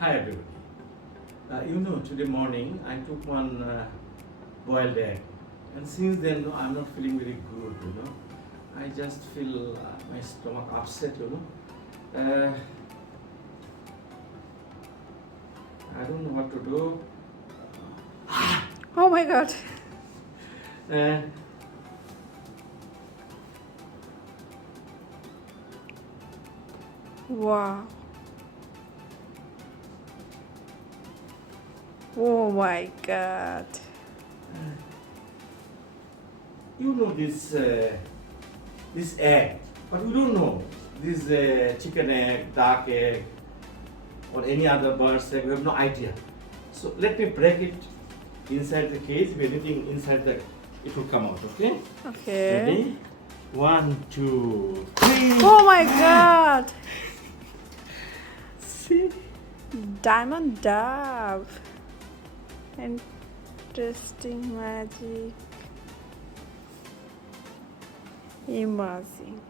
Hi everybody. Today morning I took one boiled egg, and since then I'm not feeling very good. I just feel my stomach upset. I don't know what to do. Oh my god. Uh, Wow. Oh my god. this egg, but we don't know this chicken egg, duck egg, or any other bird's egg. We have no idea. So let me break it inside the cage. If anything inside the, it will come out. Okay. Okay. Ready? 1, 2, 3. Oh my god. See? Diamond dove. Interesting magic. Imagine.